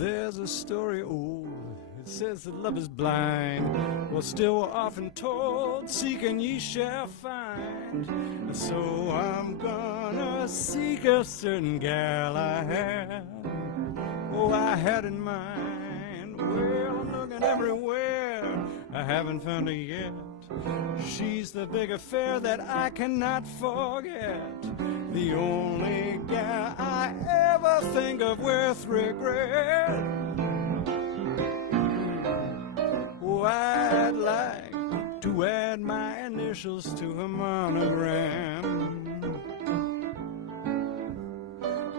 There's a story old, it says that love is blind. Well, still we're often told, seek and ye shall find. So I'm gonna seek a certain gal I had. Oh, I had in mind. Well, I'm looking everywhere, I haven't found her yet. She's the big affair that I cannot forget. The only gal I ever think of with regret. Oh, I'd like to add my initials to her monogram.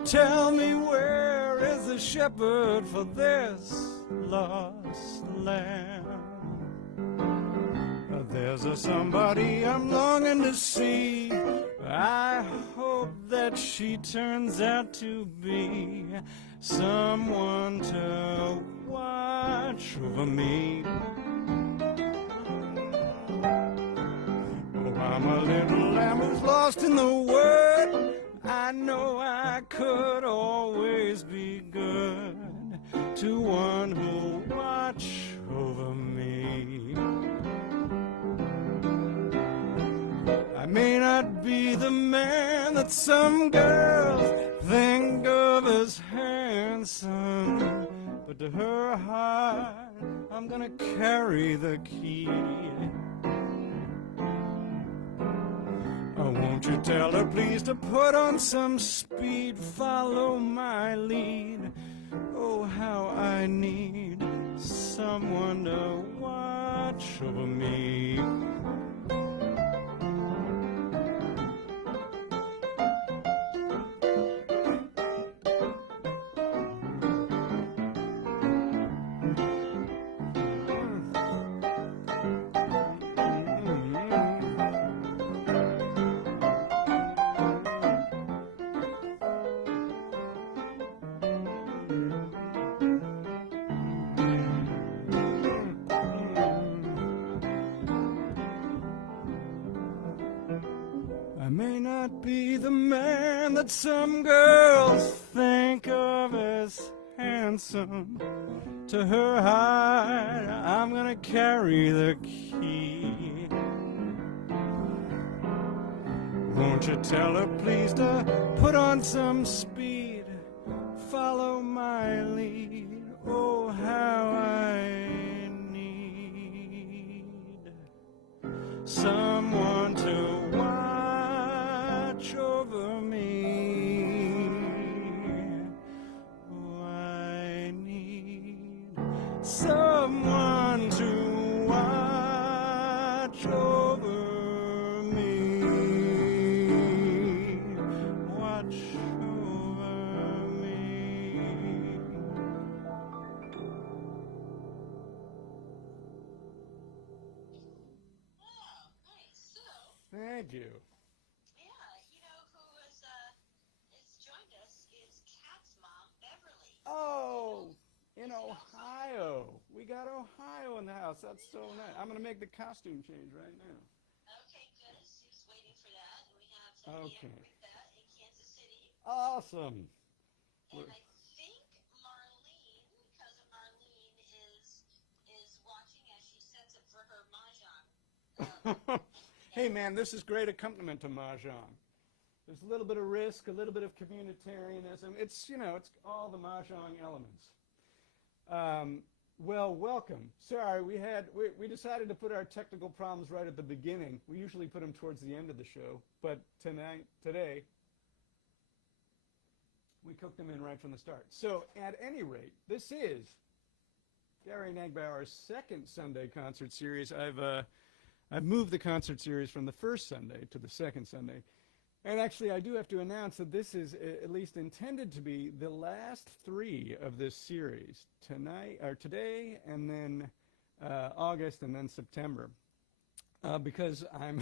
Tell me, where is the shepherd for this lost lamb? There's a somebody I'm longing to see. I hope that she turns out to be someone to watch over me. Oh, I'm a little lamb who's lost in the wood. I know I could always be good to one who'll watch over me. I may not be the man that some girls think of as handsome, but to her heart I'm gonna carry the key. Oh, won't you tell her please to put on some speed, follow my lead. Oh, how I need someone to watch over me. Be the man that some girls think of as handsome. To her heart I'm gonna carry the key. Won't you tell her please to put on some speed, follow my lead. Oh, how I need someone to watch over me. Oh, I need someone to watch over me. Watch over me. Wow, nice. So, Thank you. joined us is Kat's mom, Beverly. Oh, in Ohio. We got Ohio in the house. That's so nice. I'm going to make the costume change right now. Okay, good. She's waiting for that. And we have Okay. that in Kansas City. Awesome. And I think Marlene, cousin Marlene, is watching as she sets up for her mahjong. Hey, man, this is great accompaniment to Mahjong. There's a little bit of risk, a little bit of communitarianism. It's, it's all the Mahjong elements. Well, welcome. Sorry, we decided to put our technical problems right at the beginning. We usually put them towards the end of the show, but today, we cooked them in right from the start. So, at any rate, this is Gary Negbaur's second Sunday concert series. I've moved the concert series from the first Sunday to the second Sunday. And actually, I do have to announce that this is at least intended to be the last three of this series. Today, and then August, and then September. Because I'm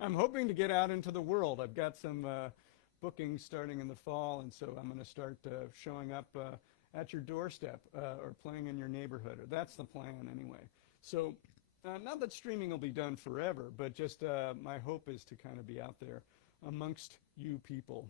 I'm hoping to get out into the world. I've got some bookings starting in the fall, and so I'm going to start showing up at your doorstep or playing in your neighborhood. Or that's the plan anyway. So not that streaming will be done forever, but just my hope is to kind of be out there amongst you people.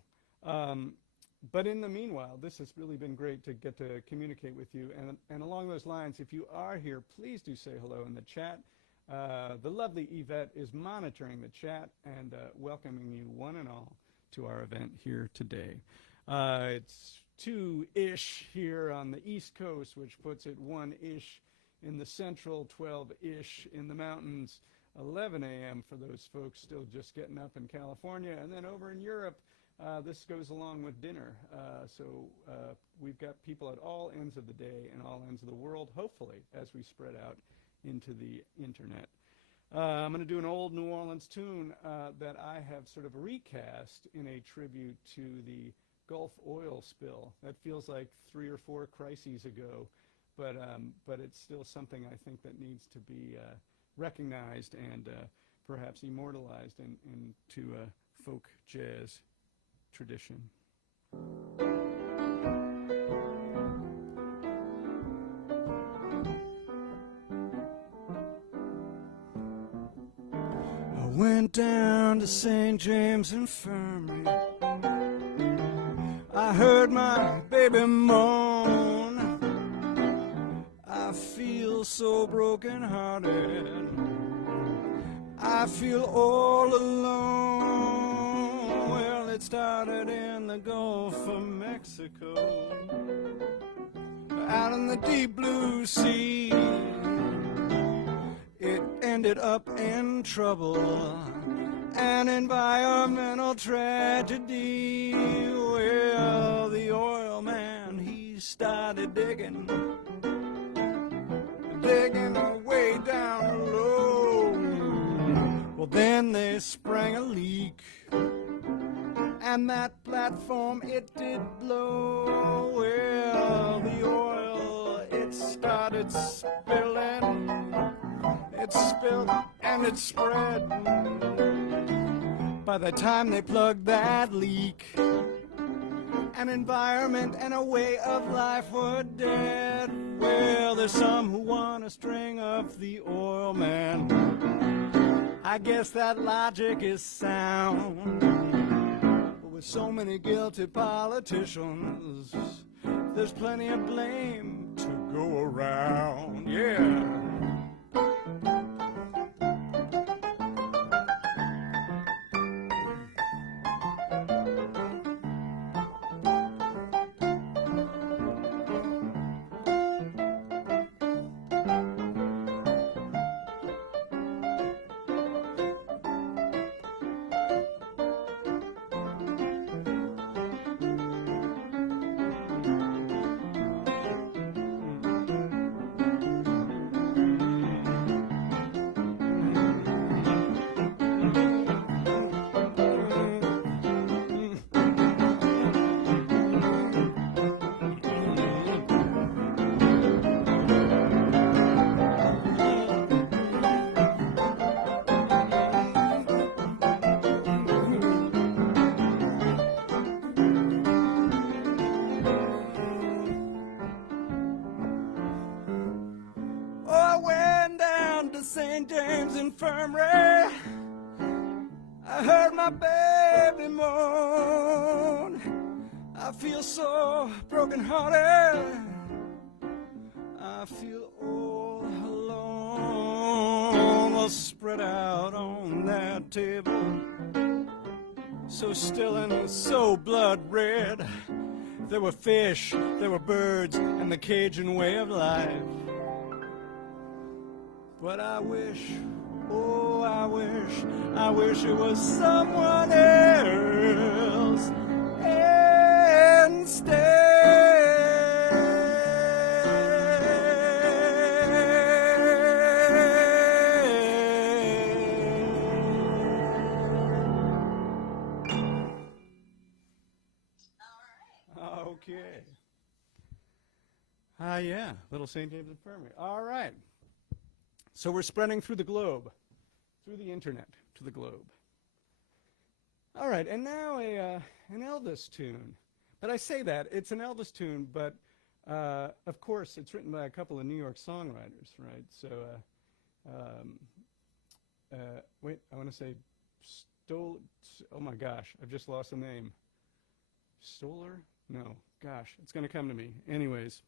but in the meanwhile, this has really been great to get to communicate with you. And along those lines, if you are here, please do say hello in the chat. The lovely Yvette is monitoring the chat and welcoming you one and all to our event here today. It's 2-ish here on the East Coast, which puts it 1-ish in the central, 12-ish in the mountains, 11 a.m. for those folks still just getting up in California. And then over in Europe, this goes along with dinner. So we've got people at all ends of the day and all ends of the world, hopefully, as we spread out into the internet. I'm going to do an old New Orleans tune that I have sort of recast in a tribute to the Gulf oil spill. That feels like 3 or 4 crises ago, but it's still something I think that needs to be recognized and perhaps immortalized into a folk jazz tradition. I went down to St. James Infirmary. I heard my baby moan. I feel so broken-hearted. I feel all alone. Well, it started in the Gulf of Mexico, out in the deep blue sea. It ended up in trouble, an environmental tragedy. Well, the oil man, he started digging way down low. Well, then they sprang a leak, and that platform, it did blow. Well, the oil, it started spilling. It spilled and it spread. By the time they plugged that leak, an environment and a way of life were dead. Well, there's some who want to string up the oil man. I guess that logic is sound. But with so many guilty politicians, there's plenty of blame to go around. Yeah. St. James Infirmary, I heard my baby moan. I feel so broken-hearted. I feel all alone. Well, spread out on that table, so still and so blood red. There were fish, there were birds, and the Cajun way of life. But I wish, oh, I wish it was someone else instead. Okay. Yeah, Little St. James Infirmary. All right. So we're spreading through the globe, through the internet to the globe. All right, and now an Elvis tune. But I say that, it's an Elvis tune, but of course it's written by a couple of New York songwriters, right? So, wait, I want to say oh my gosh, I've just lost the name. Stoller? No, gosh, it's going to come to me. Anyways.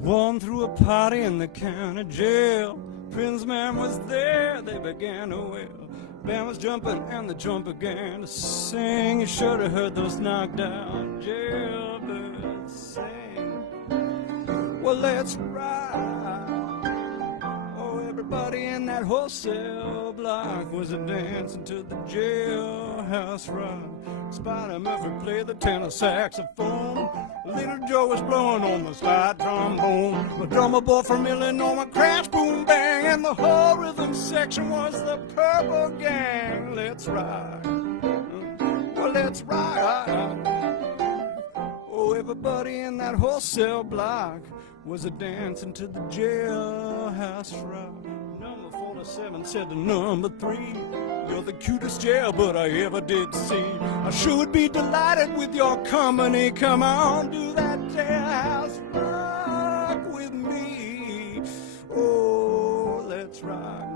Walking through a party in the county jail. Prince man was there, they began to wail. Band was jumping and the drum began to sing. You should have heard those knocked out jailbirds sing. Well, let's ride. Oh, everybody in that wholesale block was a dancing to the jailhouse rock. Spider Murphy played the tenor saxophone. Little Joe was blowing on the slide trombone. The drummer boy from Illinois crashed, boom, bang, and the whole rhythm section was the Purple Gang. Let's ride. Well, let's ride. Oh, everybody in that wholesale block was a dancing to the jailhouse rock. Number 47 said to number 3, "You're the cutest jailbird I ever did see. I sure would be delighted with your company. Come on, do that jailhouse rock with me. Oh, let's rock."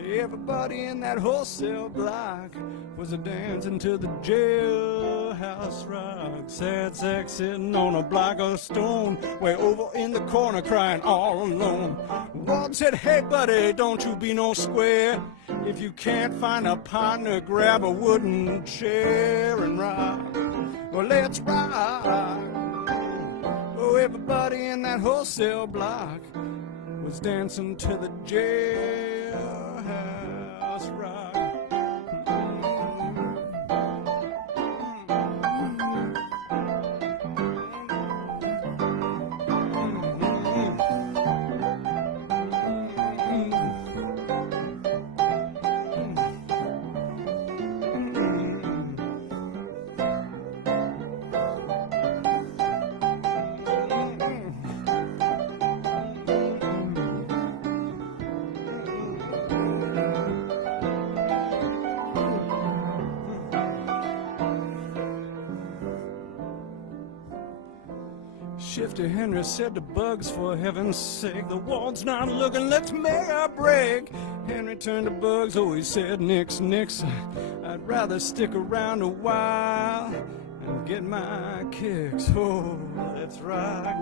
Everybody in that wholesale block was a dancing to the jailhouse rock. Sad sack sitting on a block of stone, way over in the corner crying all alone. Walt said, "Hey buddy, don't you be no square. If you can't find a partner, grab a wooden chair and rock. Well, let's rock." Oh, everybody in that wholesale block was dancing to the jailhouse rock. Shifty Henry said to Bugs, "For heaven's sake, the wall's not looking, let's make a break." Henry turned to Bugs, oh, he said, "Nix, nix, I'd rather stick around a while and get my kicks. Oh, let's rock."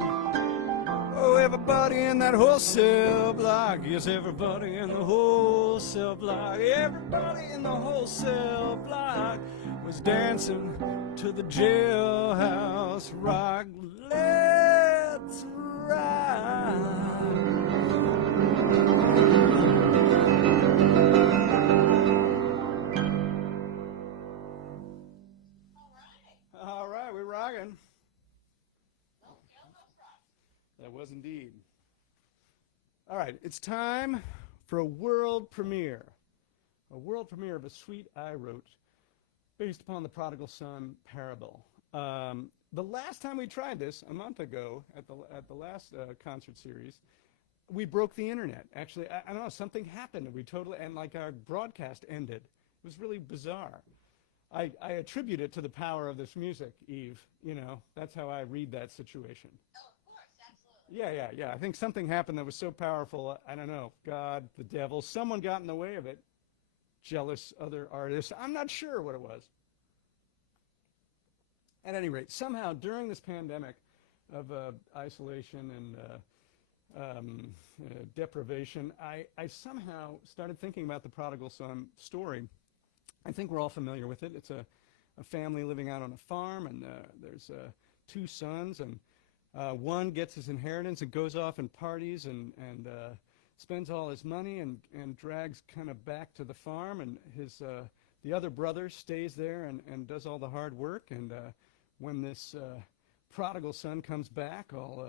Oh, everybody in that wholesale block, yes, everybody in the wholesale block, everybody in the wholesale block was dancing to the jailhouse rock. Let's ride. All right, we're rocking. That was indeed. All right, it's time for a world premiere. A world premiere of a suite I wrote based upon the Prodigal Son parable. The last time we tried this, a month ago, at the last concert series, we broke the internet. Actually, I don't know, something happened. And like our broadcast ended. It was really bizarre. I attribute it to the power of this music, Eve. You know, that's how I read that situation. Oh, of course, absolutely. Yeah. I think something happened that was so powerful. I don't know, God, the devil, someone got in the way of it. Jealous other artists. I'm not sure what it was. At any rate, somehow during this pandemic of isolation and deprivation, I somehow started thinking about the Prodigal Son story. I think we're all familiar with it. It's a family living out on a farm, and there's 2 sons, and one gets his inheritance and goes off and parties and spends all his money and drags kind of back to the farm, and the other brother stays there and does all the hard work, and when this prodigal son comes back all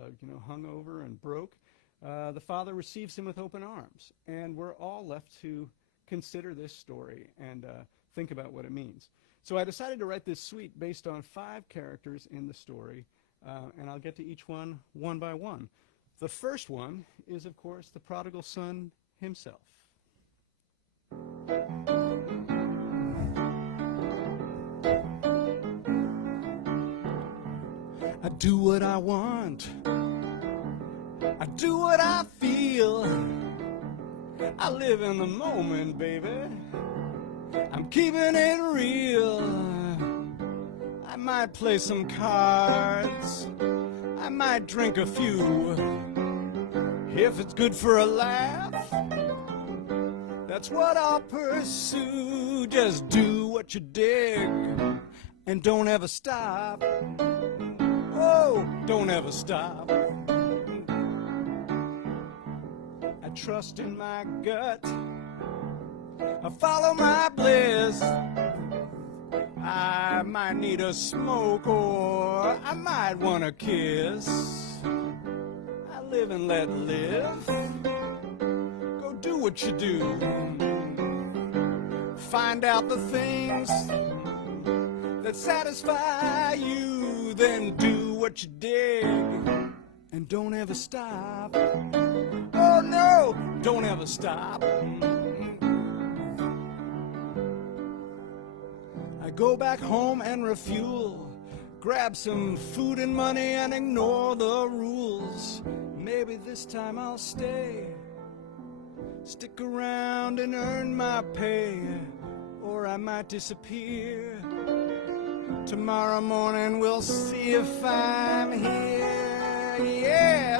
hungover and broke, the father receives him with open arms, and we're all left to consider this story and think about what it means. So I decided to write this suite based on 5 characters in the story, and I'll get to each one by one. The first one is, of course, the prodigal son himself. I do what I want. I do what I feel. I live in the moment, baby. I'm keeping it real. I might play some cards. I might drink a few. If it's good for a laugh, that's what I'll pursue. Just do what you dig and don't ever stop. Oh, don't ever stop. I trust in my gut. I follow my bliss. I might need a smoke or I might want a kiss. I live and let live. Go do what you do. Find out the things that satisfy you. Then do what you dig and don't ever stop. Oh no, don't ever stop. I go back home and refuel, grab some food and money and ignore the rules. Maybe this time I'll stay, stick around and earn my pay, or I might disappear. Tomorrow morning we'll see if I'm here. Yeah.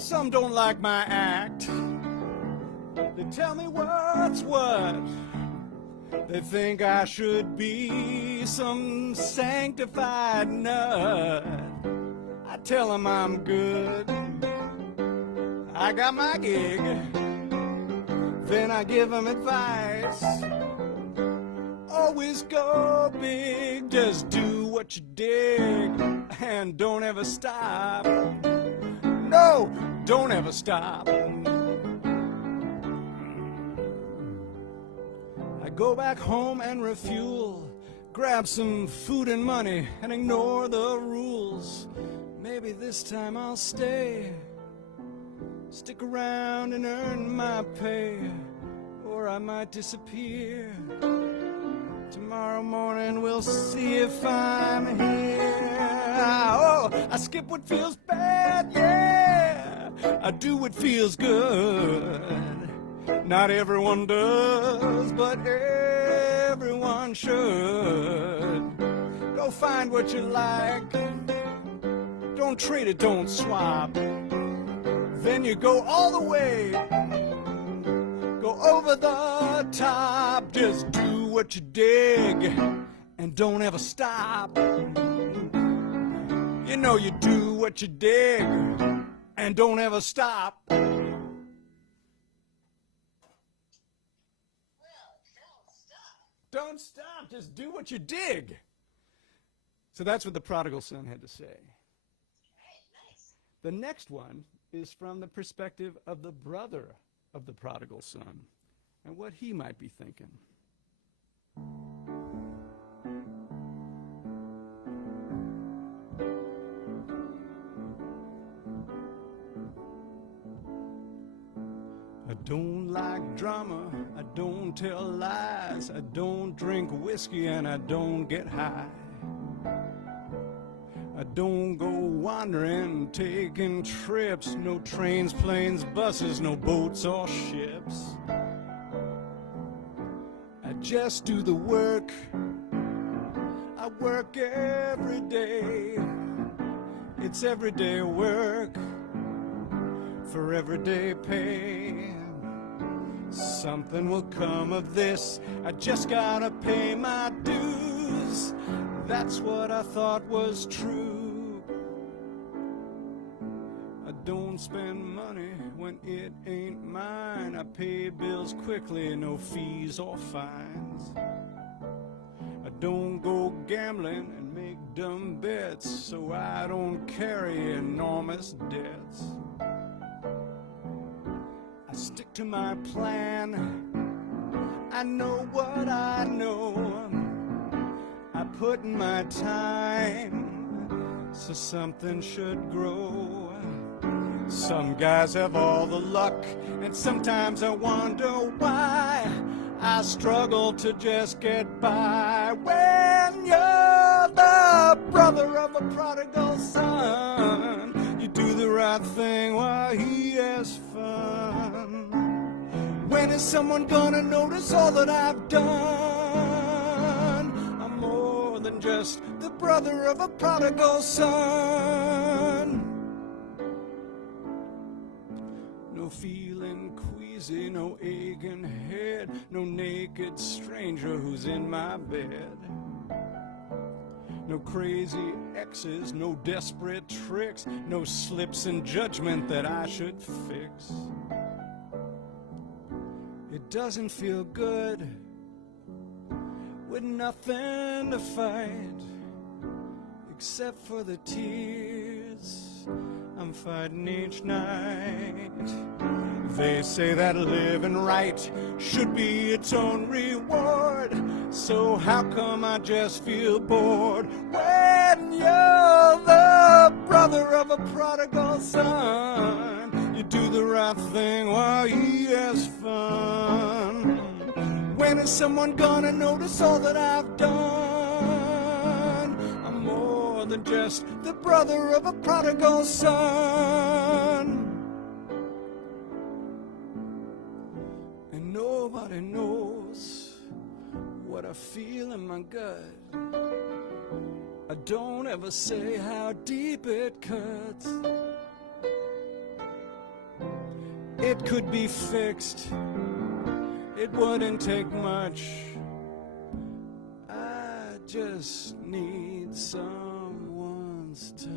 Some don't like my act. They tell me what's what. They think I should be some sanctified nut. I tell them I'm good. I got my gig. Then I give them advice. Always go big. Just do what you dig and don't ever stop. No, don't ever stop. I go back home and refuel, grab some food and money and ignore the rules. Maybe this time I'll stay, stick around and earn my pay, or I might disappear. Tomorrow morning we'll see if I'm here. Oh, I skip what feels bad, yeah. I do what feels good. Not everyone does, but everyone should. Go find what you like. Don't trade it, don't swap. Then you go all the way. Go over the top. Just do what you dig and don't ever stop. You know you do what you dig and don't ever stop. Well, don't stop. Don't stop, just do what you dig. So that's what the Prodigal Son had to say. Right, nice. The next one is from the perspective of the brother of the Prodigal Son and what he might be thinking. I don't like drama, I don't tell lies, I don't drink whiskey and I don't get high. I don't go wandering, taking trips, no trains, planes, buses, no boats or ships. I just do the work, I work every day. It's everyday work for everyday pay. Something will come of this, I just gotta pay my dues. That's what I thought was true. I don't spend money when it ain't mine. I pay bills quickly, no fees or fines. I don't go gambling and make dumb bets, so I don't carry enormous debts. I stick to my plan. I know what I know. I put in my time, so something should grow. Some guys have all the luck, and sometimes I wonder why I struggle to just get by. When you're the brother of a prodigal son, you do the right thing while he has fun. When is someone gonna notice all that I've done? I'm more than just the brother of a prodigal son. No feeling queasy, no aching head, no naked stranger who's in my bed. No crazy exes, no desperate tricks, no slips in judgment that I should fix. It doesn't feel good with nothing to fight except for the tears I'm fighting each night. They say that living right should be its own reward, so how come I just feel bored when you're the brother of a prodigal son? You do the right thing while he has fun. When is someone gonna notice all that I've done? I'm more than just the brother of a prodigal son. And nobody knows what I feel in my gut. I don't ever say how deep it cuts. It could be fixed, it wouldn't take much. I just need someone's touch.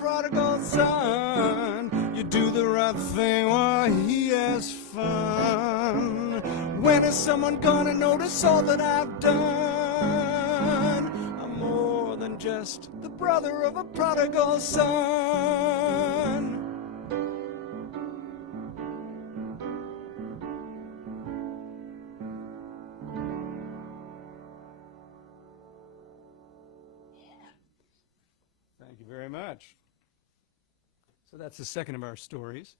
Prodigal son, you do the right thing while he has fun. When is someone gonna notice all that I've done? I'm more than just the brother of a prodigal son. Thank you very much. So that's the second of our stories.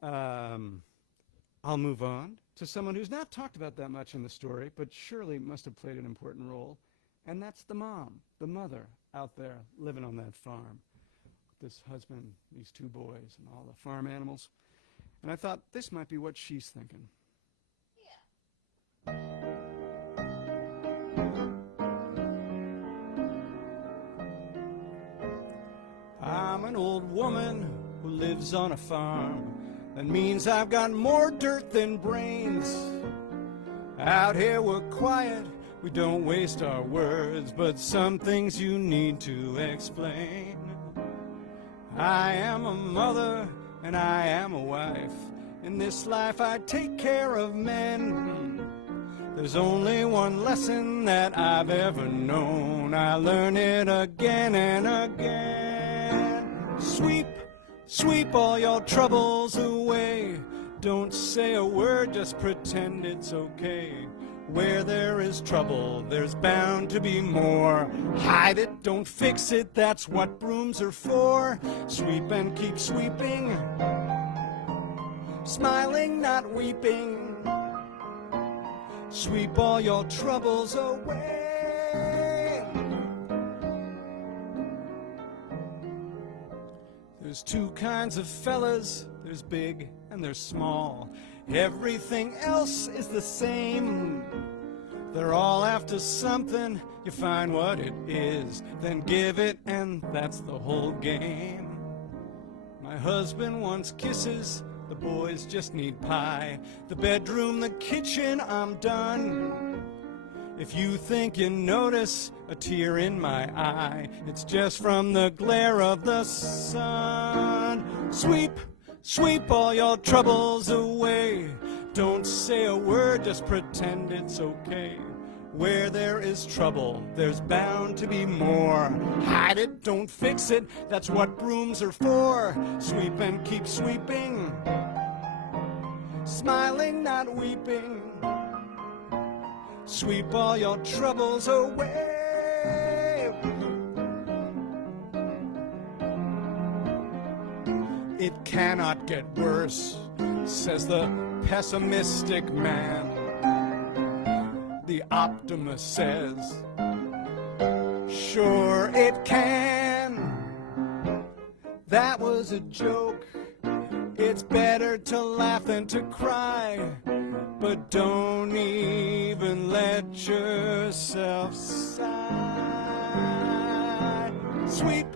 I'll move on to someone who's not talked about that much in the story, but surely must have played an important role, and that's the mom, the mother out there living on that farm with this husband, these two boys, and all the farm animals. And I thought this might be what she's thinking. Yeah. I'm an old woman who lives on a farm. That means I've got more dirt than brains. Out here we're quiet, we don't waste our words, but some things you need to explain. I am a mother and I am a wife. In this life I take care of men. There's only one lesson that I've ever known. I learn it again and again. Sweep, sweep all your troubles away. Don't say a word, just pretend it's okay. Where there is trouble, there's bound to be more. Hide it, don't fix it, that's what brooms are for. Sweep and keep sweeping, smiling, not weeping. Sweep all your troubles away. There's two kinds of fellas, there's big and there's small. Everything else is the same. They're all after something, you find what it is, then give it, and that's the whole game. My husband wants kisses, the boys just need pie. The bedroom, the kitchen, I'm done. If you think you notice a tear in my eye, it's just from the glare of the sun. Sweep, sweep all your troubles away. Don't say a word, just pretend it's okay. Where there is trouble, there's bound to be more. Hide it, don't fix it, that's what brooms are for. Sweep and keep sweeping, smiling, not weeping. Sweep all your troubles away. It cannot get worse, says the pessimistic man. The optimist says, sure it can. That was a joke. It's better to laugh than to cry. But don't even let yourself sigh. Sweep,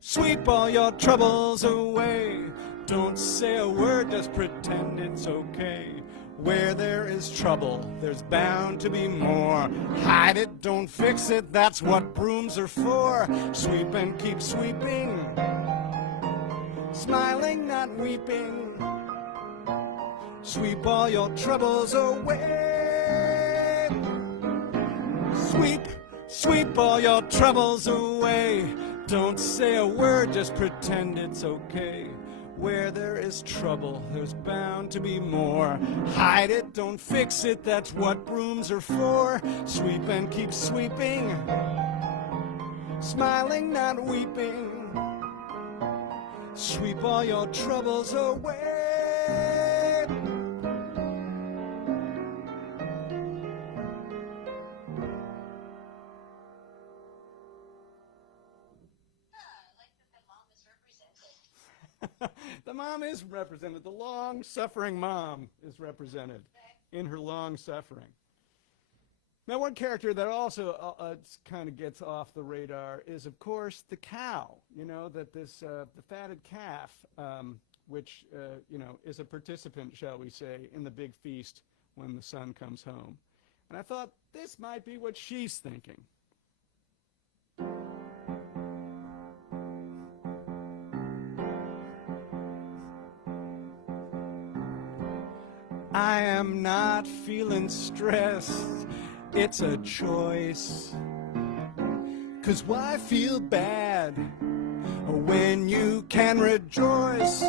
sweep all your troubles away. Don't say a word, just pretend it's okay. Where there is trouble, there's bound to be more. Hide it, don't fix it, that's what brooms are for. Sweep and keep sweeping, smiling, not weeping. Sweep all your troubles away. Sweep, sweep all your troubles away. Don't say a word, just pretend it's okay. Where there is trouble, there's bound to be more. Hide it, don't fix it, that's what brooms are for. Sweep and keep sweeping, smiling, not weeping. Sweep all your troubles away. The mom is represented. The long-suffering mom is represented in her long suffering. Now, one character that also kind of gets off the radar is, of course, the cow. You know, that the fatted calf, which, is a participant, shall we say, in the big feast when the son comes home. And I thought this might be what she's thinking. I am not feeling stressed, it's a choice. 'Cause why feel bad when you can rejoice?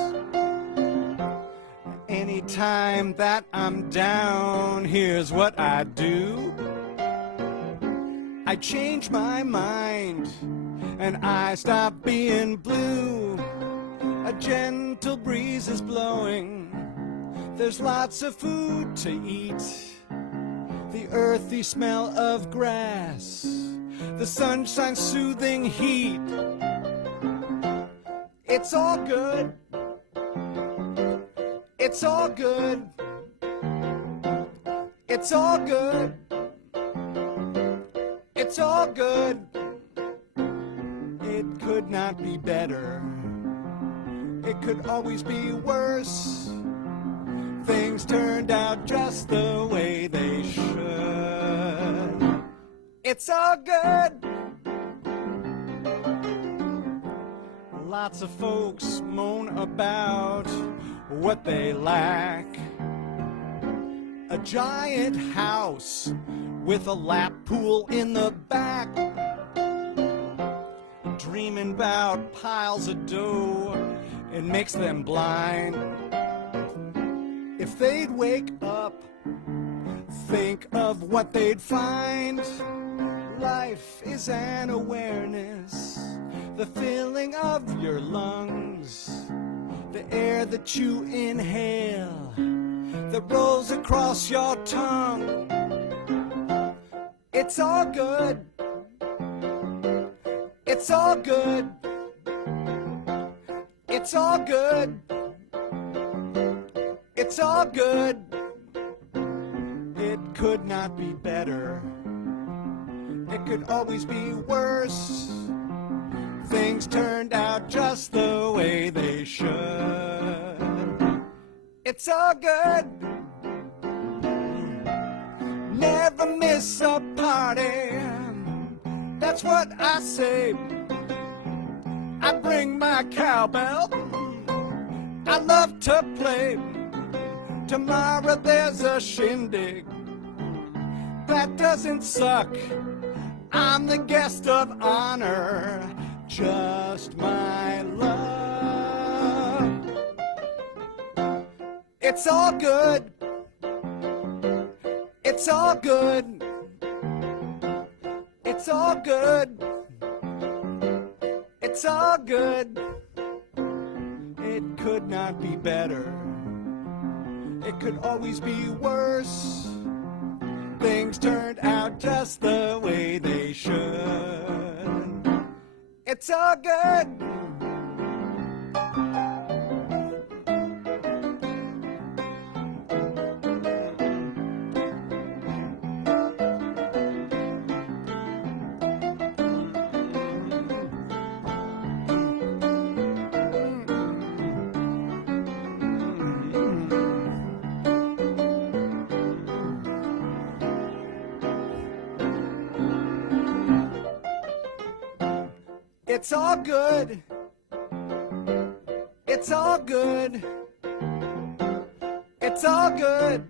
Anytime that I'm down, here's what I do. I change my mind and I stop being blue. A gentle breeze is blowing. There's lots of food to eat. The earthy smell of grass, the sunshine's soothing heat. It's all good. It's all good. It's all good. It's all good. It could not be better. It could always be worse. Things turned out just the way they should. It's all good. Lots of folks moan about what they lack. A giant house with a lap pool in the back. Dreaming about piles of dough, it makes them blind. If they'd wake up, think of what they'd find. Life is an awareness, the filling of your lungs, the air that you inhale, that rolls across your tongue. It's all good. It's all good. It's all good. It's all good. It could not be better. It could always be worse. Things turned out just the way they should. It's all good. Never miss a party. That's what I say. I bring my cowbell. I love to play. Tomorrow there's a shindig. That doesn't suck. I'm the guest of honor. Just my luck. It's all good. It's all good. It's all good. It's all good. It could not be better. It could always be worse. Things turned out just the way they should. It's all good. It's all good. It's all good. It's all good.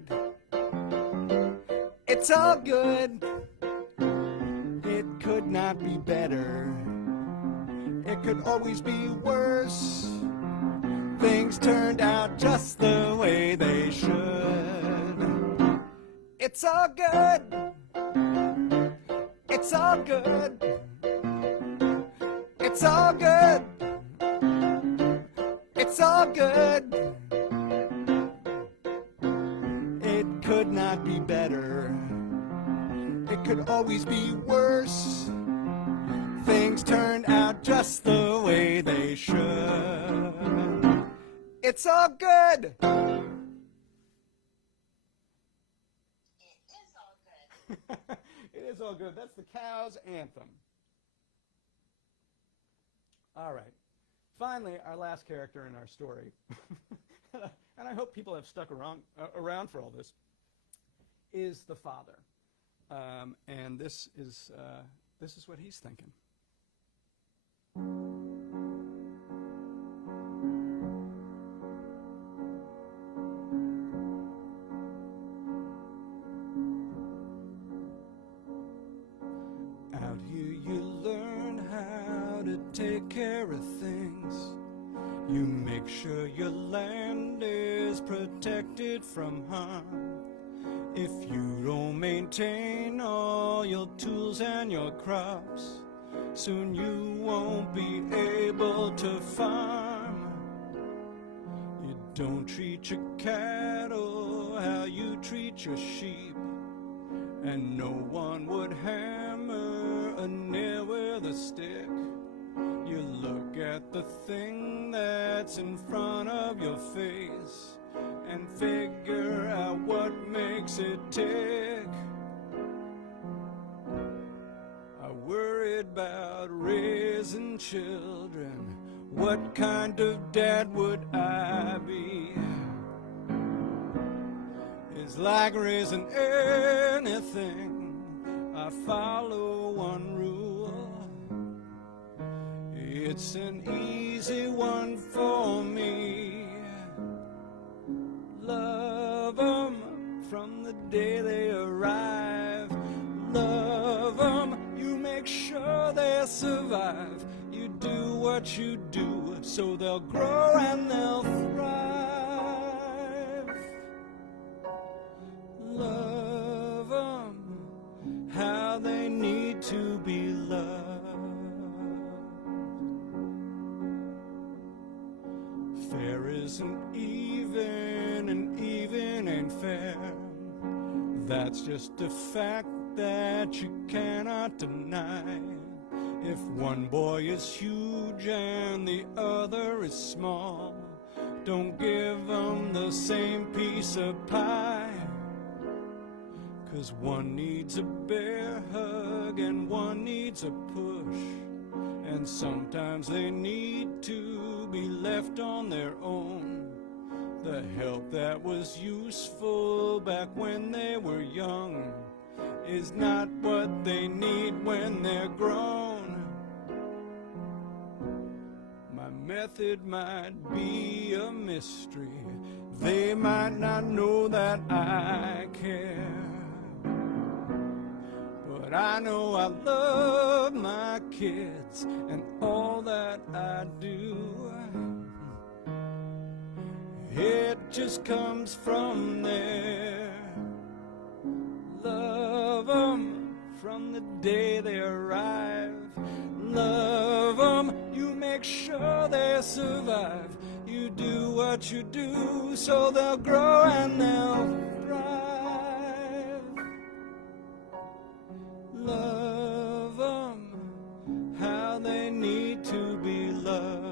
It's all good. It could not be better. It could always be worse. Things turned out just the way they should. It's all good. It's all good. It's all good. It's all good. It could not be better. It could always be worse. Things turned out just the way they should. It's all good. It is all good. It is all good. That's the Cows' anthem. All right. Finally, our last character in our story, and I hope people have stuck around for all this, is the father. And this is what he's thinking. Out here you learn how to take care of things. You make sure your land is protected from harm. If you don't maintain all your tools and your crops, soon you won't be able to farm. You don't treat your cattle how you treat your sheep, and no one would hammer a nail with a stick. You look at the thing that's in front of your face and figure out what makes it tick. I worried about raising children. What kind of dad would I be? It's like raising anything. I follow one rule. It's an easy one for me. Love 'em from the day they arrive. Love 'em, you make sure they survive. You do what you do so they'll grow and they'll thrive. Love 'em how they need to be loved. Fair isn't even, and even ain't fair. That's just a fact that you cannot deny. If one boy is huge and the other is small, don't give them the same piece of pie. 'Cause one needs a bear hug and one needs a push, and sometimes they need to be left on their own. The help that was useful back when they were young is not what they need when they're grown. My method might be a mystery. They might not know that I care. But I know I love my kids and all that I do. It just comes from there. Love 'em from the day they arrive. Love 'em, you make sure they survive. You do what you do so they'll grow and they'll thrive. Love 'em how they need to be loved.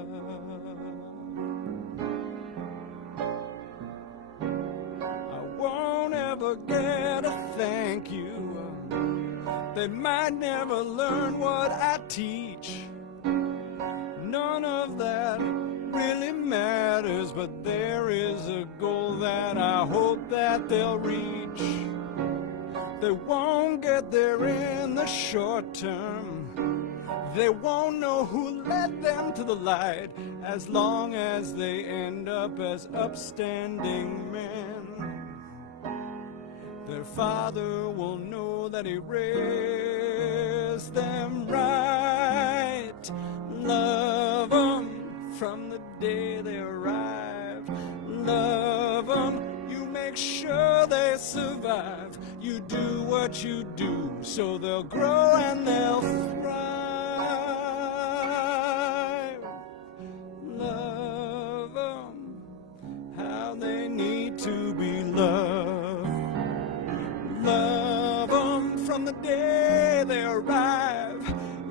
Get a thank you. They might never learn what I teach. None of that really matters, but there is a goal that I hope that they'll reach. They won't get there in the short term. They won't know who led them to the light, as long as they end up as upstanding men. Their father will know that he raised them right. Love 'em from the day they arrive. Love 'em, you make sure they survive. You do what you do so they'll grow and they'll thrive. Love 'em how they need to be loved. Love 'em from the day they arrive.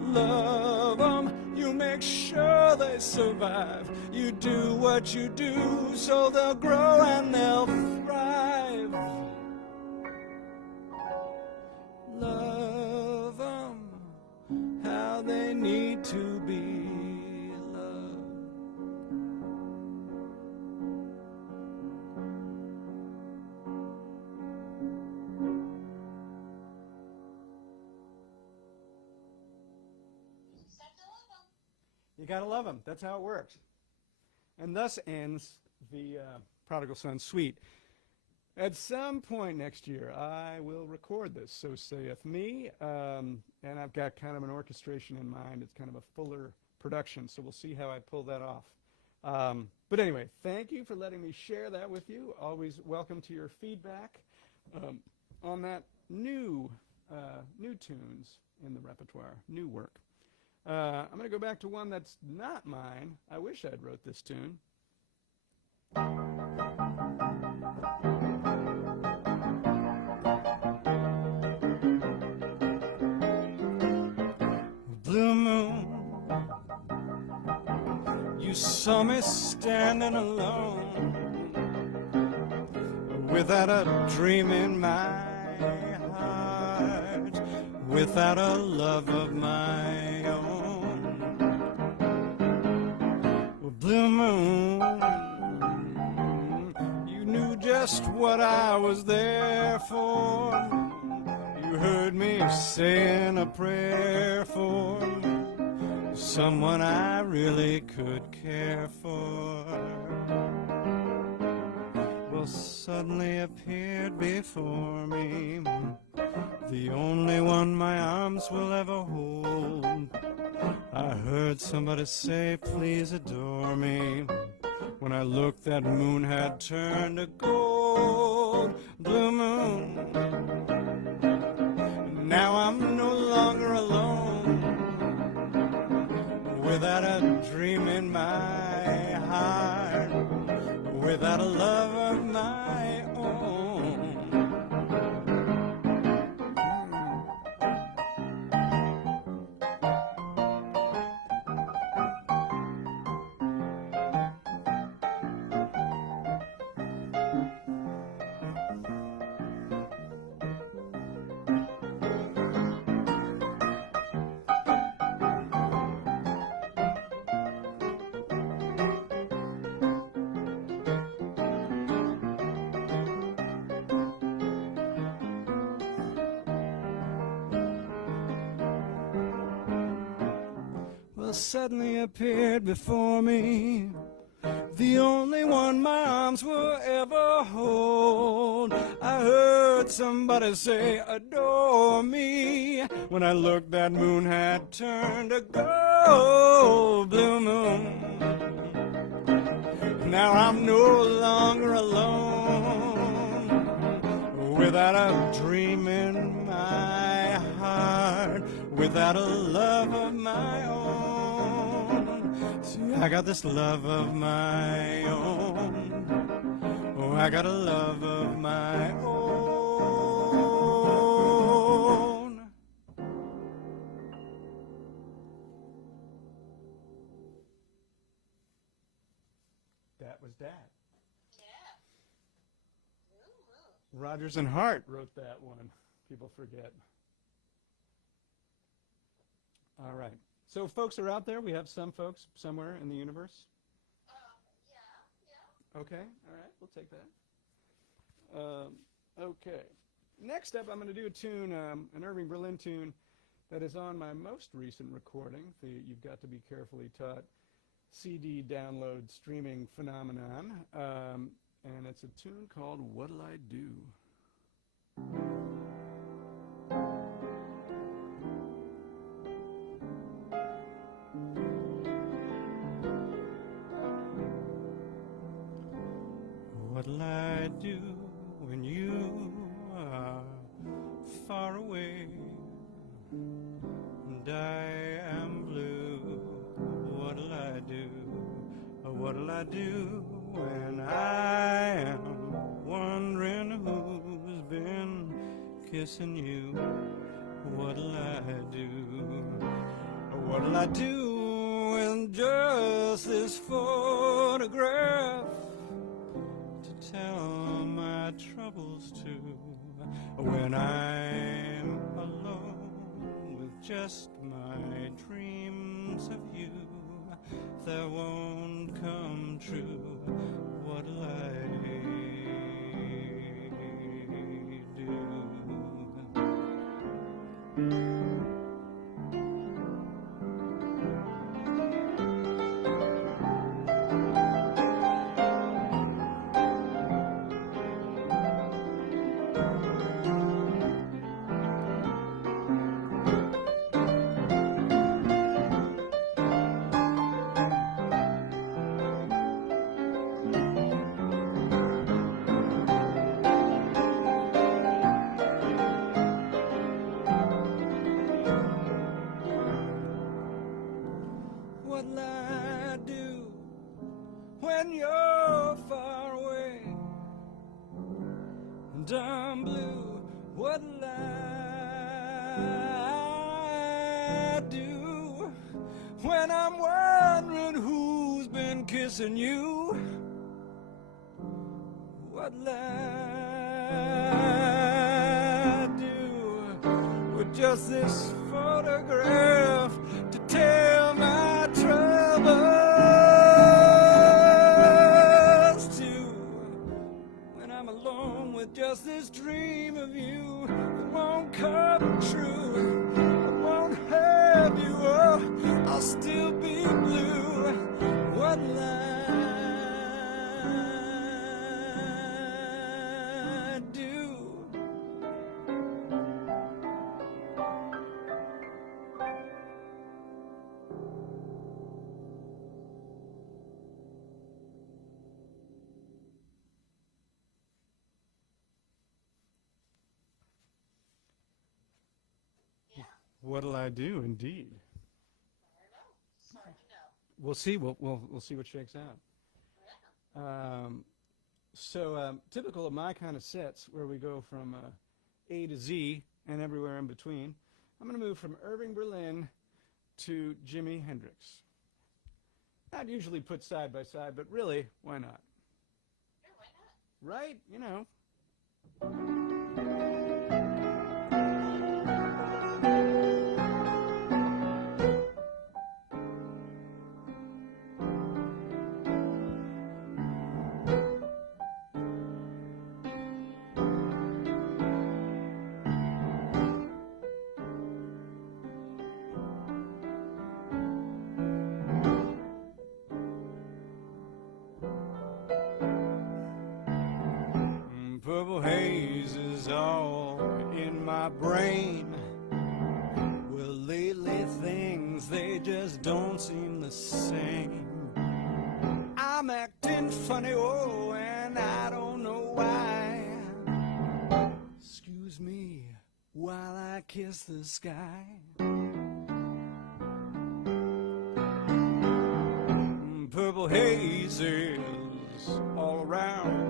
Love 'em, you make sure they survive. You do what you do so they'll grow and they'll thrive. Love 'em how they need to be loved. You gotta love them. That's how it works. And thus ends the Prodigal Son suite. At some point next year, I will record this, so saith me, and I've got kind of an orchestration in mind. It's kind of a fuller production, so we'll see how I pull that off. But anyway, thank you for letting me share that with you. Always welcome to your feedback on that new tunes in the repertoire, new work. I'm going to go back to one that's not mine. I wish I'd wrote this tune. Blue moon, you saw me standing alone, without a dream in my heart, without a love of my own. Blue moon, you knew just what I was there for. You heard me saying a prayer for someone I really could care for. Well, suddenly appeared before me, the only one my arms will ever hold. I heard somebody say, please adore me. When I looked, that moon had turned to gold. Blue moon, now I'm no longer alone, without a dream in my heart, without a love of my own. suddenly appeared before me, the only one my arms will ever hold. I heard somebody say, adore me. When I looked, that moon had turned a gold blue moon. Now I'm no longer alone, without a dream in my heart, without a love of my own. See, I got this love of my own. Oh, I got a love of my own. That was Dad. Yeah. Ooh. Rodgers and Hart wrote that one. People forget. All right. So folks are out there. We have some folks somewhere in the universe. Yeah. Okay. All right. We'll take that. Okay. Next up, I'm going to do a tune, an Irving Berlin tune that is on my most recent recording, the You've Got to Be Carefully Taught CD download streaming phenomenon. And it's a tune called What'll I Do? What'll I do when you are far away and I am blue? What'll I do? What'll I do when I am wondering who's been kissing you? What'll I do? What'll I do with just this photograph to tell my troubles to, when I'm alone with just my dreams of you that won't come true? What'll I do? What'll I do when you're far away and I'm blue? What'll I do when I'm wondering who's been kissing you? What'll I do with just this photograph to tell my troubles to, when I'm alone with just this dream of you that won't come true? I won't have you, oh, I'll still be blue. What'll I do? What'll I do, indeed. I don't know. It's hard to know. We'll see. We'll see what shakes out. Yeah. Typical of my kind of sets, where we go from A to Z and everywhere in between, I'm going to move from Irving Berlin to Jimi Hendrix. Not usually put side by side, but really, why not? Sure, why not? Right? You know. haze is all in my brain. Well, lately things, they just don't seem the same. I'm acting funny, oh, and I don't know why. Excuse me while I kiss the sky. Purple hazes all around.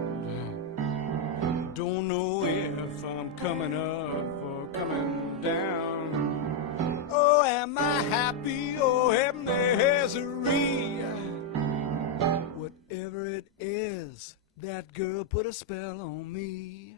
Don't know if I'm coming up or coming down. Oh, am I happy or am I misery? Whatever it is, that girl put a spell on me.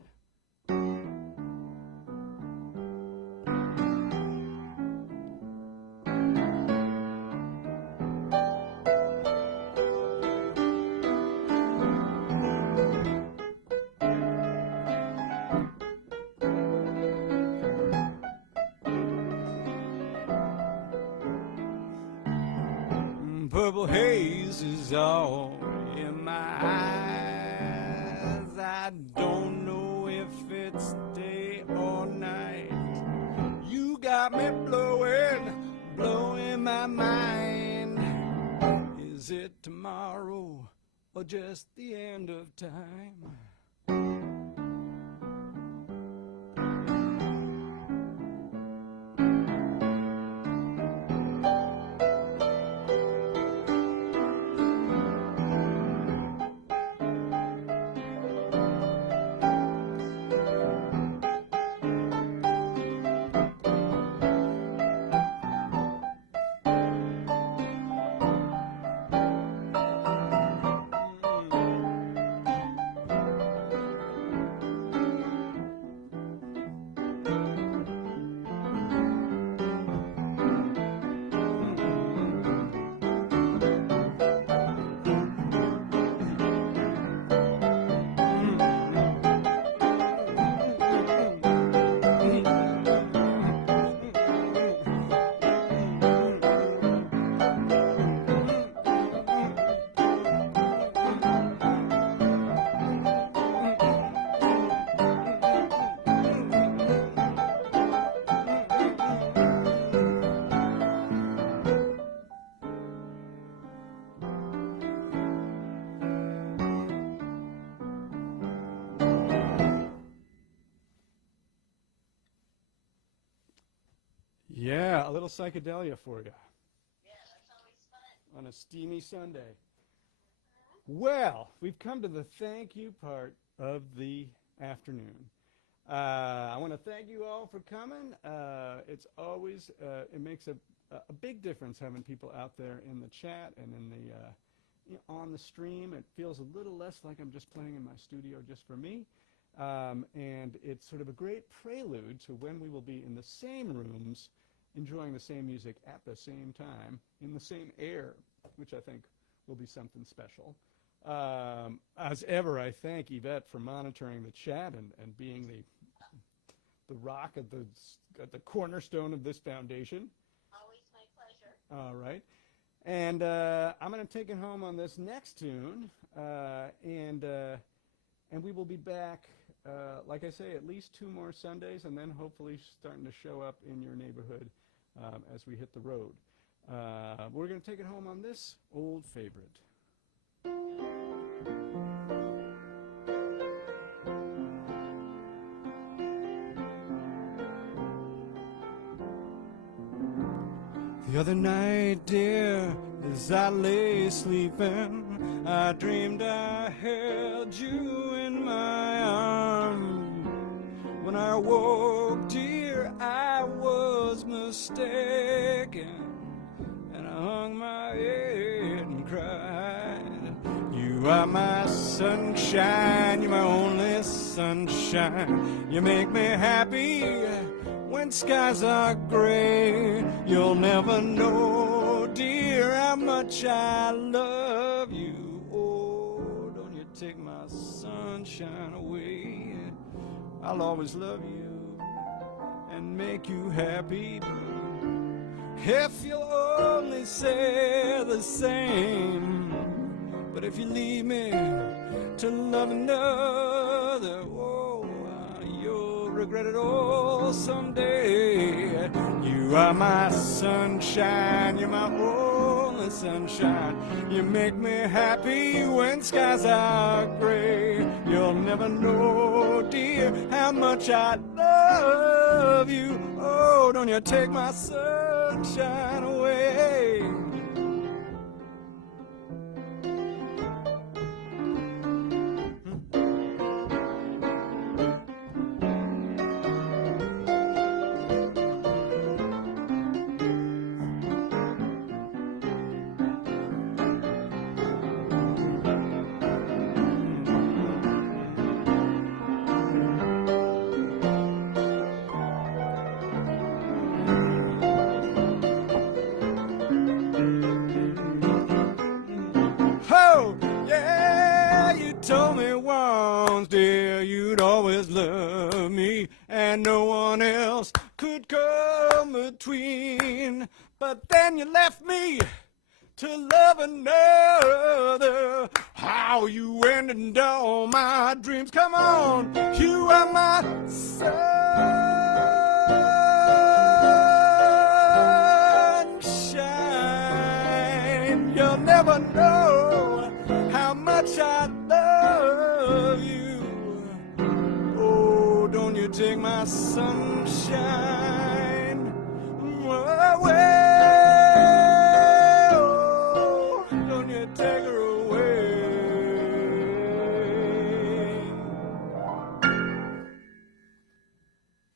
Purple haze is all in my eyes. I don't know if it's day or night. You got me blowing my mind. Is it tomorrow or just the end of time? Yeah, a little psychedelia for you Yeah, that's always fun. on a steamy Sunday. Well, we've come to the thank you part of the afternoon. I want to thank you all for coming. It's always, it makes a big difference having people out there in the chat and in the on the stream. It feels a little less like I'm just playing in my studio just for me. And it's sort of a great prelude to when we will be in the same rooms enjoying the same music at the same time in the same air, which I think will be something special. As ever, I thank Yvette for monitoring the chat and being the rock at the cornerstone of this foundation. Always my pleasure. All right. And I'm going to take it home on this next tune, and we will be back, like I say, at least 2 more Sundays, and then hopefully starting to show up in your neighborhood as we hit the road. We're going to take it home on this old favorite. The other night, dear, as I lay sleeping, I dreamed I held you in my arms. When I woke, dear, I was mistaken, and I hung my head and cried. You are my sunshine, you're my only sunshine. You make me happy when skies are gray. You'll never know, dear, how much I love you. Oh, don't you take my sunshine away. I'll always love you and make you happy. If you'll only say the same. But if you leave me to love another, oh, regret it all someday. You are my sunshine, you're my only sunshine. You make me happy when skies are gray. You'll never know, dear, how much I love you. Oh, don't you take my sunshine away. Oh, yeah, you told me once, dear, you'd always love me, and no one else could come between. But then you left me to love another. How you ended all my dreams. Come on, you are my sunshine. You'll never know how much I love you. Oh, don't you take my sunshine away. Oh, don't you take her away.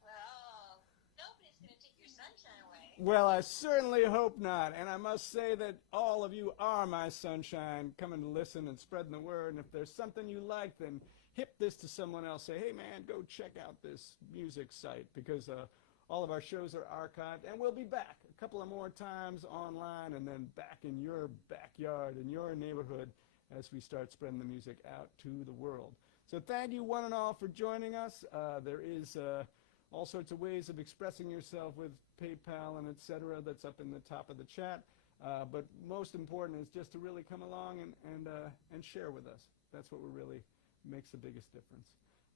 Well, nobody's going to take your sunshine away. Well, I certainly hope not. And I must say that all of you are my sunshine, coming to listen and spreading the word. And if there's something you like, then hip this to someone else. Say, hey, man, go check out this music site, because all of our shows are archived. And we'll be back a couple of more times online, and then back in your backyard, in your neighborhood, as we start spreading the music out to the world. So thank you, one and all, for joining us. There is all sorts of ways of expressing yourself with PayPal and etc. That's up in the top of the chat. But most important is just to really come along and share with us. That's what really makes the biggest difference.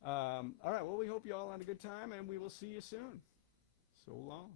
All right, well, we hope you all had a good time, and we will see you soon. So long.